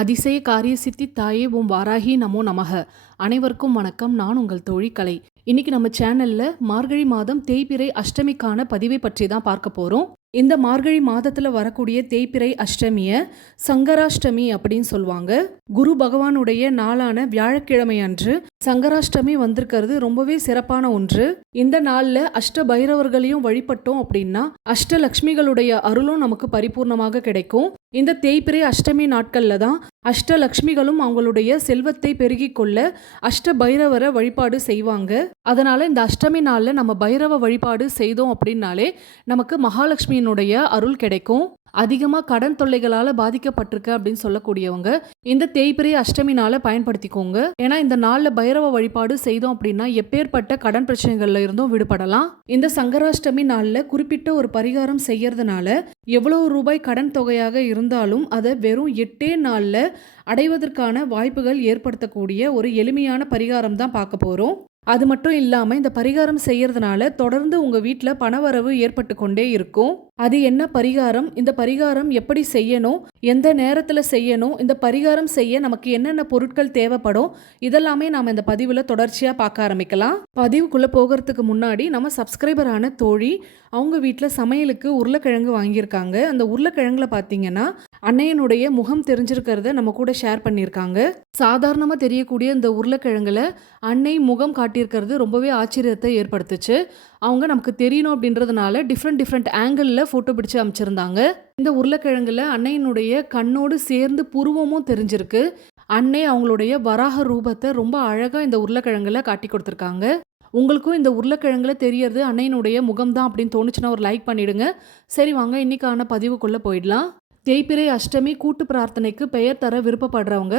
அதிசய காரிய சித்தி தாயே ஓம் வாராகி நமோ நமக. அனைவருக்கும் வணக்கம். நான் உங்கள் தோழி கலை இன்னைக்கு நம்ம சேனல்ல மார்கழி மாதம் தேய்பிறை அஷ்டமிக்கான பதிவை பற்றி தான் பார்க்க போறோம். இந்த மார்கழி மாதத்தில் வரக்கூடிய தேய்பிறை அஷ்டமியை சங்கராஷ்டமி அப்படின்னு சொல்லுவாங்க. குரு பகவானுடைய நாளான வியாழக்கிழமை அன்று சங்கராஷ்டமி வந்திருக்கிறது ரொம்பவே சிறப்பான ஒன்று. இந்த நாளில் அஷ்ட பைரவர்களையும் வழிபட்டோம் அப்படின்னா அஷ்டலக்ஷ்மிகளுடைய அருளும் நமக்கு பரிபூர்ணமாக கிடைக்கும். இந்த தேய்பிறை அஷ்டமி நாட்களில் தான் அஷ்டலக்ஷ்மிகளும் அவங்களுடைய செல்வத்தை பெருகிக் கொள்ள அஷ்ட பைரவரை வழிபாடு செய்வாங்க. அதனால இந்த அஷ்டமி நாளில் நம்ம பைரவ வழிபாடு செய்தோம் அப்படின்னாலே நமக்கு மகாலட்சுமியினுடைய அருள் கிடைக்கும். அதிகமாக கடன் தொல்லைகளால் பாதிக்கப்பட்டிருக்க அப்படின்னு சொல்லக்கூடியவங்க இந்த தேய்பிரை அஷ்டமி நாளை பயன்படுத்திக்கோங்க. ஏன்னா இந்த நாளில் பைரவ வழிபாடு செய்தோம் அப்படின்னா எப்பேற்பட்ட கடன் பிரச்சனைகள்ல இருந்தும் விடுபடலாம். இந்த சங்கராஷ்டமி நாளில் குறிப்பிட்ட ஒரு பரிகாரம் செய்யறதுனால எவ்வளவு ரூபாய் கடன் தொகையாக இருந்தாலும் அதை வெறும் எட்டே நாளில் அடைவதற்கான வாய்ப்புகள் ஏற்படுத்தக்கூடிய ஒரு எளிமையான பரிகாரம் தான் பார்க்க போகிறோம் அது மட்டும் இல்லாமல் இந்த பரிகாரம் செய்யறதுனால தொடர்ந்து உங்கள் வீட்டில் பணவரவு ஏற்பட்டு கொண்டே இருக்கும். அது என்ன பரிகாரம்? இந்த பரிகாரம் எப்படி செய்யணும்? எந்த நேரத்தில் செய்யணும்? இந்த பரிகாரம் செய்ய நமக்கு என்னென்ன பொருட்கள் தேவைப்படும்? இதெல்லாமே நாம் இந்த பதிவில் தொடர்ச்சியாக பார்க்க ஆரம்பிக்கலாம். பதிவுக்குள்ளே போகிறதுக்கு முன்னாடி நம்ம சப்ஸ்கிரைபரான தோழி அவங்க வீட்டில் சமையலுக்கு உருளைக்கிழங்கு வாங்கியிருக்காங்க. அந்த உருளைக்கிழங்குல பார்த்தீங்கன்னா அன்னையனுடைய முகம் தெரிஞ்சிருக்கிறத நம்ம கூட ஷேர் பண்ணியிருக்காங்க. சாதாரணமாக தெரியக்கூடிய இந்த உருளைக்கிழங்குல அன்னை முகம் காட்டி காட்டியிருக்கிறது ரொம்பவே ஆச்சரியத்தை ஏற்படுத்துச்சு. அவங்க நமக்கு தெரியணும் அப்படின்றதுனால டிஃப்ரெண்ட் டிஃப்ரெண்ட் ஆங்கிளில் ஃபோட்டோ பிடிச்சு அமைச்சிருந்தாங்க. இந்த உருளைக்கிழங்குல அன்னையினுடைய கண்ணோடு சேர்ந்து புருவமும் தெரிஞ்சிருக்கு. அன்னை அவங்களுடைய வராக ரூபத்தை ரொம்ப அழகாக இந்த உருளைக்கிழங்குல காட்டி கொடுத்துருக்காங்க. உங்களுக்கும் இந்த உருளைக்கிழங்குல தெரியறது அன்னையினுடைய முகம்தான் அப்படின்னு தோணுச்சுன்னா ஒரு லைக் பண்ணிடுங்க. சரி வாங்க இன்னைக்கான பதிவுக்குள்ளே போயிடலாம். தேய்பிரை அஷ்டமி கூட்டு பிரார்த்தனைக்கு பெயர் தர விருப்பப்படுறவங்க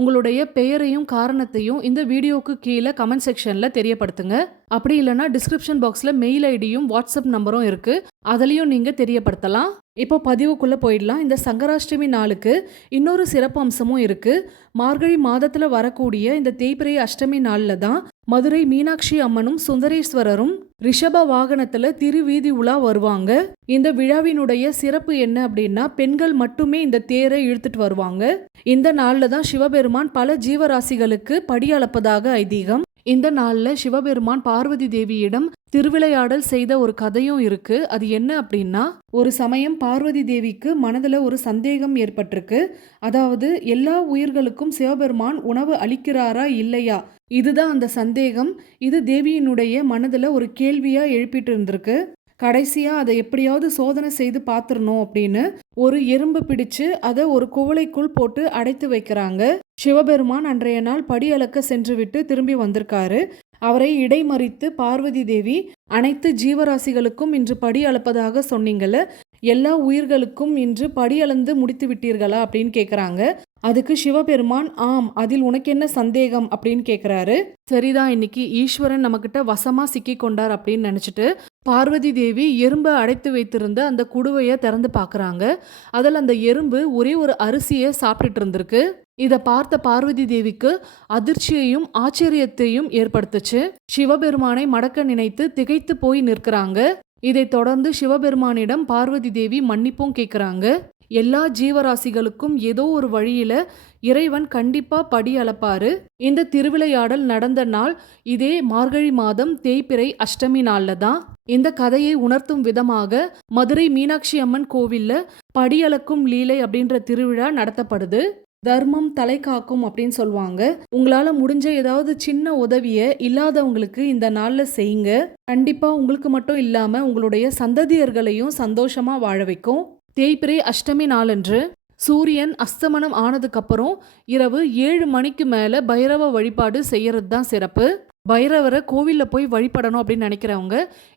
உங்களுடைய பெயரையும் காரணத்தையும் இந்த வீடியோவுக்கு கீழே கமெண்ட் செக்ஷனில் தெரியப்படுத்துங்க. அப்படி இல்லைன்னா டிஸ்கிரிப்ஷன் பாக்ஸில் மெயில் ஐடியும் வாட்ஸ்அப் நம்பரும் இருக்குது அதுலேயும் நீங்கள் தெரியப்படுத்தலாம். இப்போ பதிவுக்குள்ளே போயிடலாம். இந்த சங்கராஷ்டமி நாளுக்கு இன்னொரு சிறப்பு அம்சமும் இருக்குது மார்கழி மாதத்தில் வரக்கூடிய இந்த தேய்பிரை அஷ்டமி நாளில் தான் மதுரை மீனாட்சி அம்மனும் சுந்தரேஸ்வரரும் ரிஷப வாகனத்துல திருவீதி உலா வருவாங்க. இந்த விழாவினுடைய சிறப்பு என்ன அப்படின்னா பெண்கள் மட்டுமே இந்த தேரை இழுத்துட்டு வருவாங்க. இந்த நாள்ல தான் சிவபெருமான் பல ஜீவராசிகளுக்கு படி அளப்பதாக ஐதீகம். இந்த நாளில் சிவபெருமான் பார்வதி தேவியிடம் திருவிளையாடல் செய்த ஒரு கதையும் இருக்கு. அது என்ன அப்படின்னா ஒரு சமயம் பார்வதி தேவிக்கு மனதில் ஒரு சந்தேகம் ஏற்பட்டிருக்கு. அதாவது எல்லா உயிர்களுக்கும் சிவபெருமான் உணவு அளிக்கிறாரா இல்லையா? இதுதான் அந்த சந்தேகம். இது தேவியினுடைய மனதில் ஒரு கேள்வியா எழுப்பிட்டு இருந்திருக்கு. கடைசியா அதை எப்படியாவது சோதனை செய்து பார்த்துடணும் அப்படின்னு ஒரு எறும்பு பிடிச்சு அதை ஒரு குவளைக்குள் போட்டு அடைத்து வைக்கிறாங்க. சிவபெருமான் அன்றைய நாள் படி அளக்க சென்றுவிட்டு திரும்பி வந்திருக்காரு. அவரை இடைமறித்து பார்வதி தேவி அனைத்து ஜீவராசிகளுக்கும் இன்று படி அளப்பதாக சொன்னீங்கல்ல எல்லா உயிர்களுக்கும் இன்று படி அளந்து முடித்து விட்டீர்களா அப்படின்னு கேட்குறாங்க அதுக்கு சிவபெருமான் ஆம் அதில் உனக்கு என்ன சந்தேகம்? அப்படின்னு கேட்குறாரு சரிதான் இன்னைக்கு ஈஸ்வரன் நம்மக்கிட்ட வசமா சிக்கி கொண்டார் அப்படின்னு நினச்சிட்டு பார்வதி தேவி எறும்பை அடைத்து வைத்திருந்த அந்த குடுவையை திறந்து பார்க்குறாங்க அதில் அந்த எறும்பு ஒரே ஒரு அரிசியை சாப்பிட்டுட்டு இருந்திருக்கு. இதை பார்த்த பார்வதி தேவிக்கு அதிர்ச்சியையும் ஆச்சரியத்தையும் ஏற்படுத்துச்சு. சிவபெருமானை மடக்க நினைத்து திகைத்து போய் நிற்கிறாங்க. இதைத் தொடர்ந்து சிவபெருமானிடம் பார்வதி தேவி மன்னிப்பும் கேட்குறாங்க. எல்லா ஜீவராசிகளுக்கும் ஏதோ ஒரு வழியில இறைவன் கண்டிப்பா படி அளப்பாரு. இந்த திருவிளையாடல் நடந்த நாள் இதே மார்கழி மாதம் தேய்பிறை அஷ்டமி நாள்ல தான். இந்த கதையை உணர்த்தும் விதமாக மதுரை மீனாட்சி அம்மன் கோவில்ல படி அளக்கும் லீலை அப்படின்ற திருவிழா நடத்தப்படுது. தர்மம் தலை காக்கும் அப்படின்னு சொல்லுவாங்க. உங்களால முடிஞ்ச ஏதாவது சின்ன உதவியை இல்லாதவங்களுக்கு இந்த நாள்ல செய்யுங்க. கண்டிப்பா உங்களுக்கு மட்டும் இல்லாம உங்களுடைய சந்ததியர்களையும் சந்தோஷமா வாழ வைக்கும். தேய்பிரை அஷ்டமி நாளன்று சூரியன் அஸ்தமனம் ஆனதுக்கப்புறம் இரவு ஏழு மணிக்கு மேலே பைரவ வழிபாடு செய்யறது தான் சிறப்பு. பைரவரை கோவிலில் போய் வழிபடணும் அப்படின்னு நினைக்கிறவங்க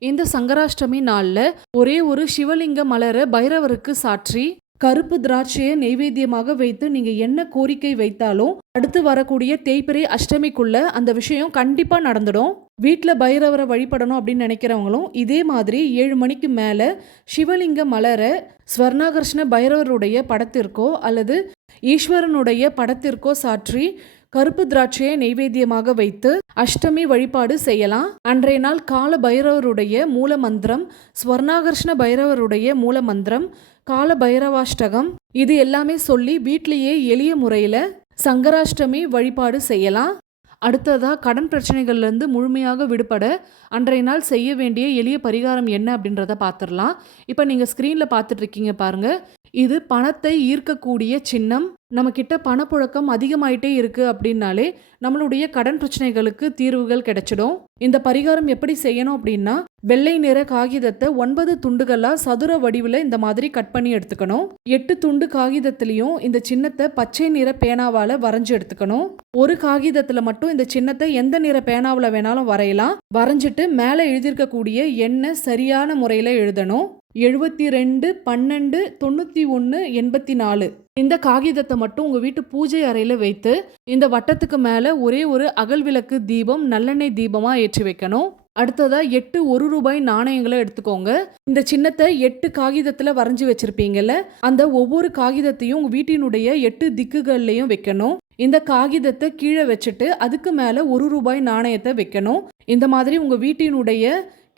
இந்த சங்கராஷ்டமி நாளில் ஒரே ஒரு சிவலிங்க மலரை பைரவருக்கு சாற்றி கருப்பு திராட்சையை நெய்வேத்தியமாக வைத்து நீங்க என்ன கோரிக்கை வைத்தாலும் அடுத்து வரக்கூடிய தேய்பிரை அஷ்டமிக்குள்ள அந்த விஷயம் கண்டிப்பா நடந்துடும். வீட்டில் பைரவரை வழிபடணும் அப்படின்னு நினைக்கிறவங்களும் இதே மாதிரி ஏழு மணிக்கு மேலே சிவலிங்க மலரை ஸ்வர்ணாகர்ஷ்ண பைரவருடைய படத்திற்கோ அல்லது ஈஸ்வரனுடைய படத்திற்கோ சாற்றி கருப்பு திராட்சையை நெய்வேத்தியமாக வைத்து அஷ்டமி வழிபாடு செய்யலாம். அன்றைய நாள் கால பைரவருடைய மூல மந்திரம் ஸ்வர்ணாகர்ஷ்ண பைரவருடைய மூல மந்திரம் கால பைரவாஷ்டகம் இது எல்லாமே சொல்லி வீட்லேயே எளிய முறையில் சங்கராஷ்டமி வழிபாடு செய்யலாம். அடுத்ததாக கடன் பிரச்சனைகள்லேருந்து முழுமையாக விடுபட அன்றைய நாள் செய்ய வேண்டிய எளிய பரிகாரம் என்ன அப்படின்றத பார்த்துடலாம். இப்போ நீங்கள் ஸ்க்ரீனில் பார்த்துட்ருக்கீங்க பாருங்கள் இது பணத்தை ஈர்க்கக்கூடிய சின்னம். நம்மக்கிட்ட பணப்புழக்கம் அதிகமாயிட்டே இருக்கு அப்படின்னாலே நம்மளுடைய கடன் பிரச்சனைகளுக்கு தீர்வுகள் கிடைச்சிடும். இந்த பரிகாரம் எப்படி செய்யணும் அப்படின்னா வெள்ளை நிற காகிதத்தை ஒன்பது துண்டுகளாக சதுர வடிவில் இந்த மாதிரி கட் பண்ணி எடுத்துக்கணும். எட்டு துண்டு காகிதத்திலையும் இந்த சின்னத்தை பச்சை நிற பேனாவால் வரைஞ்சு எடுத்துக்கணும். ஒரு காகிதத்தில் மட்டும் இந்த சின்னத்தை எந்த நிற பேனாவில் வேணாலும் வரையலாம். வரைஞ்சிட்டு மேலே எழுதியிருக்கக்கூடிய எண்ணெய் சரியான முறையில் எழுதணும். எழுபத்தி ரெண்டு பன்னெண்டு தொண்ணூற்றி ஒன்று எண்பத்தி நாலு இந்த காகிதத்தை மட்டும் உங்கள் வீட்டு பூஜை அறையில் வைத்து இந்த வட்டத்துக்கு மேலே ஒரே ஒரு அகல் விளக்கு தீபம் நல்லெண்ணெய் தீபமாக ஏற்றி வைக்கணும். அடுத்ததாக எட்டு ஒரு ரூபாய் நாணயங்களை எடுத்துக்கோங்க. இந்த சின்னத்தை எட்டு காகிதத்தில் வரைஞ்சி வச்சுருப்பீங்கல்ல அந்த ஒவ்வொரு காகிதத்தையும் உங்கள் வீட்டினுடைய எட்டு திக்குகள்லையும் வைக்கணும். இந்த காகிதத்தை கீழே வச்சுட்டு அதுக்கு மேலே ஒரு ரூபாய் நாணயத்தை வைக்கணும். இந்த மாதிரி உங்கள் வீட்டினுடைய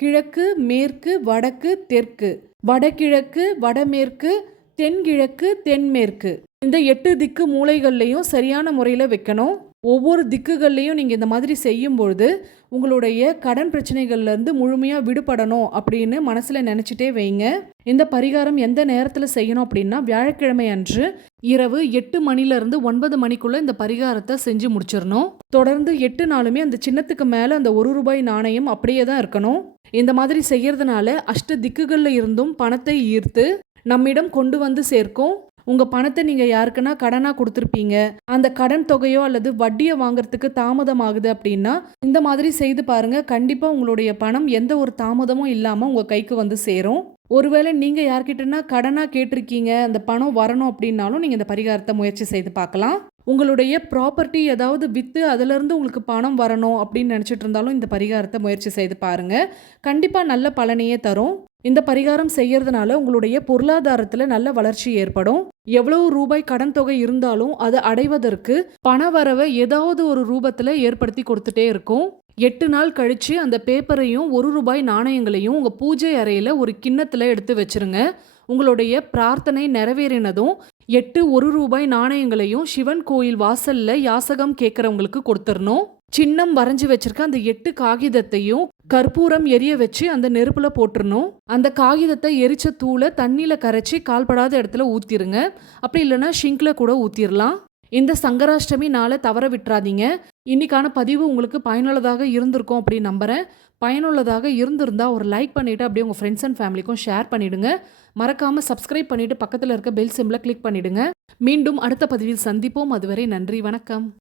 கிழக்கு மேற்கு வடக்கு தெற்கு. வடகிழக்கு வடமேற்கு தென்கிழக்கு தென்மேற்கு. இந்த எட்டு திக்கு மூளைகள்லையும் சரியான முறையில் வைக்கணும். ஒவ்வொரு திக்குகள்லையும் நீங்கள் இந்த மாதிரி செய்யும் பொழுது உங்களுடைய கடன் பிரச்சனைகள்லேருந்து முழுமையாக விடுபடணும் அப்படின்னு மனசில் நினச்சிட்டே வைங்க. இந்த பரிகாரம் எந்த நேரத்தில் செய்யணும் அப்படின்னா வியாழக்கிழமை அன்று இரவு எட்டு மணிலேருந்து ஒன்பது மணிக்குள்ளே இந்த பரிகாரத்தை செஞ்சு முடிச்சிடணும். தொடர்ந்து எட்டு நாளுமே அந்த சின்னத்துக்கு மேலே அந்த ஒரு ரூபாய் நாணயம் அப்படியே தான் இருக்கணும். இந்த மாதிரி செய்யறதுனால அஷ்ட திக்குகளில் இருந்தும் பணத்தை ஈர்த்து நம்மிடம் கொண்டு வந்து சேர்க்கும். உங்கள் பணத்தை நீங்கள் யாருக்குன்னா கடனாக கொடுத்துருப்பீங்க. அந்த கடன் தொகையோ அல்லது வட்டியை வாங்குறதுக்கு தாமதம் ஆகுது அப்படின்னா இந்த மாதிரி செய்து பாருங்க. கண்டிப்பாக உங்களுடைய பணம் எந்த ஒரு தாமதமும் இல்லாமல் உங்கள் கைக்கு வந்து சேரும். ஒருவேளை நீங்கள் யார்கிட்டனா கடனாக கேட்டிருக்கீங்க. அந்த பணம் வரணும் அப்படின்னாலும் நீங்கள் இந்த பரிகாரத்தை முயற்சி செய்து பார்க்கலாம். உங்களுடைய ப்ராப்பர்ட்டி ஏதாவது விற்று அதிலிருந்து உங்களுக்கு பணம் வரணும் அப்படின்னு நினச்சிட்டு இருந்தாலும் இந்த பரிகாரத்தை முயற்சி செய்து பாருங்கள் கண்டிப்பாக நல்ல பலனையே தரும். இந்த பரிகாரம் செய்யறதுனால உங்களுடைய பொருளாதாரத்தில் நல்ல வளர்ச்சி ஏற்படும். எவ்வளவு ரூபாய் கடன் தொகை இருந்தாலும் அதை அடைவதற்கு பண வரவை ஏதாவது ஒரு ரூபத்தில் ஏற்படுத்தி கொடுத்துட்டே இருக்கும். எட்டு நாள் கழித்து அந்த பேப்பரையும் ஒரு ரூபாய் நாணயங்களையும் உங்கள் பூஜை அறையில் ஒரு கிண்ணத்தில் எடுத்து வச்சிருங்க. உங்களுடைய பிரார்த்தனை நிறைவேறினதும் எட்டு ஒரு ரூபாய் நாணயங்களையும் சிவன் கோயில் வாசல்ல யாசகம் கேட்கறவங்களுக்கு கொடுத்துடணும். சின்னம் வரைஞ்சி வச்சிருக்க அந்த எட்டு காகிதத்தையும் கற்பூரம் எரிய வச்சு அந்த நெருப்புல போட்டுறணும் அந்த காகிதத்தை எரிச்ச தூளை தண்ணியில கரைச்சி கால்படாத இடத்துல ஊத்திருங்க. அப்படி இல்லைன்னா ஷிங்க்ல கூட ஊத்திரலாம். இந்த சங்கராஷ்டமி நாளை தவற விட்டுறாதீங்க. இன்னைக்கான பதிவு உங்களுக்கு பயனுள்ளதாக இருந்திருக்கும் அப்படின்னு நம்புறேன். பயனுள்ளதாக இருந்திருந்தால் ஒரு லைக் பண்ணிட்டு அப்படியே உங்கள் ஃப்ரெண்ட்ஸ் அண்ட் ஃபேமிலிக்கும் ஷேர் பண்ணிடுங்க. மறக்காமல் சப்ஸ்கிரைப் பண்ணிவிட்டு பக்கத்தில் இருக்க பெல் சிம்மில் கிளிக் பண்ணிடுங்க. மீண்டும் அடுத்த பதிவில் சந்திப்போம். அதுவரை நன்றி வணக்கம்.